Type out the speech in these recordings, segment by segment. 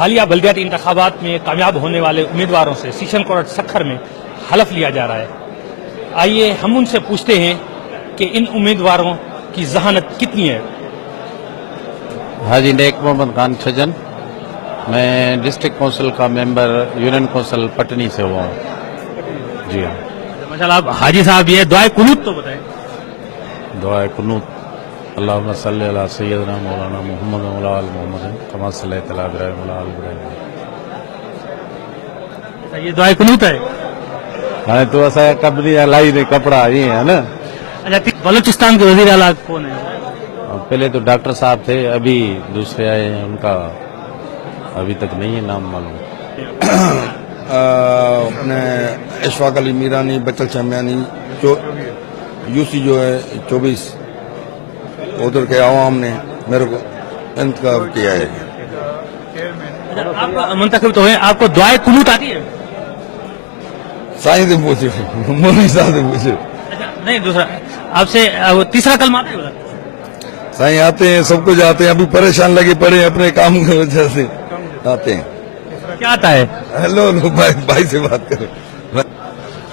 حالیہ بلدیاتی انتخابات میں کامیاب ہونے والے امیدواروں سے سیشن کورٹ سکھر میں حلف لیا جا رہا ہے. آئیے ہم ان سے پوچھتے ہیں کہ ان امیدواروں کی ذہانت کتنی ہے. حاجی نیک محمد خان چھجن، میں ڈسٹرکٹ کونسل کا ممبر یونین کونسل پٹنی سے ہوا ہوں. جی ہاں. ماشاءاللہ. آپ حاجی صاحب یہ دعائے قنوت تو بتائیں. دعائے قنوت. اللہم صلی علی سیدنا مولانا محمد وعلی آل محمد کما صلیت علی ابراہیم وعلی آل ابراہیم. یہ دعائے قنوت ہے. ہاں تو ایسا کپڑی لائی نہیں کپڑا یہ ہے نا. اچھا بلوچستان کے وزیر اعلیٰ کون ہیں؟ پہلے تو ڈاکٹر صاحب تھے، ابھی دوسرے آئے ہیں، ان کا ابھی تک نہیں ہے نام معلوم. اپنے اشفاق علی میرانی، بچل شامیانی، جو یو سی جو ہے 24 ادھر کے عوام نے میرے کو انتخاب کیا ہے. آپ منتخب تو ہیں، آپ کو دعائے قنوت آتی ہے؟ سائیں سے پوچھے، مولوی صاحب سے پوچھے. نہیں دوسرا آپ سے تیسرا کلمہ آتا ہے؟ سائیں آتے ہیں، سب کچھ آتے ہیں، ابھی پریشان لگے پڑے ہیں اپنے کام کی وجہ سے آتے ہیں. کیا آتا ہے؟ ہیلو بھائی سے بات کرو.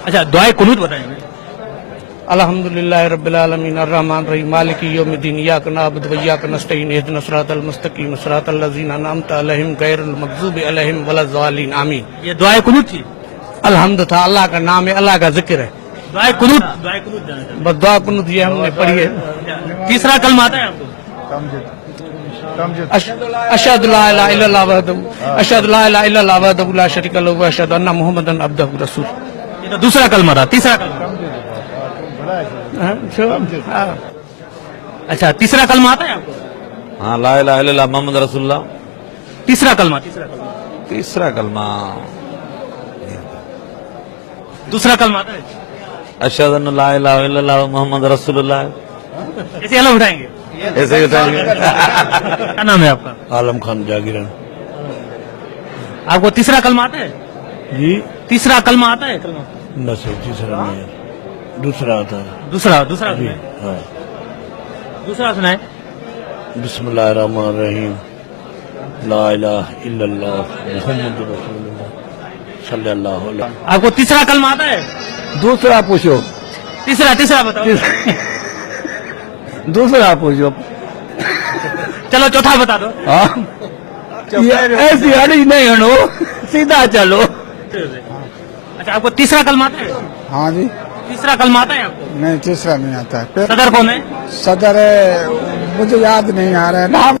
اچھا دعائے قنوت بتائیں. الحمدللہ رب العالمین الرحمن الرحیم مالک یوم الدین ایاک نعبد و ایاک نستعین اهدنا الصراط المستقیم صراط الذین انعمت علیہم غیر المغضوب علیہم ولا الضالین آمین. یہ دعائے قنوت تھی. الحمد تھا، اللہ کا نام ہے، اللہ کا ذکر ہے. دعائے قنوت بس دعا قنوت یہ ہم نے پڑھی ہے. تیسرا کلمہ آتا ہے آپ کو؟ اشہد لا الہ الا اللہ وحدہ اشہد لا الہ الا اللہ وحدہ لا شریک لہ و اشہد ان محمدا عبدہ رسول. یہ تو دوسرا کلمہ تھا. تیسرا کلمہ. اچھا تیسرا کلمہ آتا ہے آپ کو؟ ہاں لا الہ الا اللہ محمد رسول اللہ. تیسرا کلمہ. تیسرا کلمہ دوسرا کلمہ آتا ہے؟ اشہد ان لا الہ الا اللہ محمد رسول اللہ. ایسے الگ اٹھائیں گے. ایسے ہی بتائیں گے. کیا نام ہے آپ کا؟ عالم خان جاگیرن. آپ کو تیسرا کلمہ آتا ہے؟ جی تیسرا کلمہ آتا ہے؟ کلمہ بس تیسرا نہیں ہے، دوسرا آتا ہے. دوسرا سنائیں. ہاں. دوسرا سنائیں. بسم اللہ الرحمن الرحیم لا الہ الا اللہ محمد رسول اللہ صلی اللہ علیہ. آپ کو تیسرا کلمہ آتا ہے؟ دوسرا پوچھو، تیسرا بتاؤ. دوسرا پوچھو. چلو چوتھا بتا دو. ایسی ہڑی نہیں ہنو، سیدھا چلو. اچھا آپ کو تیسرا کلمہ آتا ہے؟ ہاں جی. تیسرا کلمہ آتا ہے آپ کو؟ نہیں تیسرا نہیں آتا ہے. صدر کون ہے؟ صدر ہے مجھے یاد نہیں آ رہا ہے نام.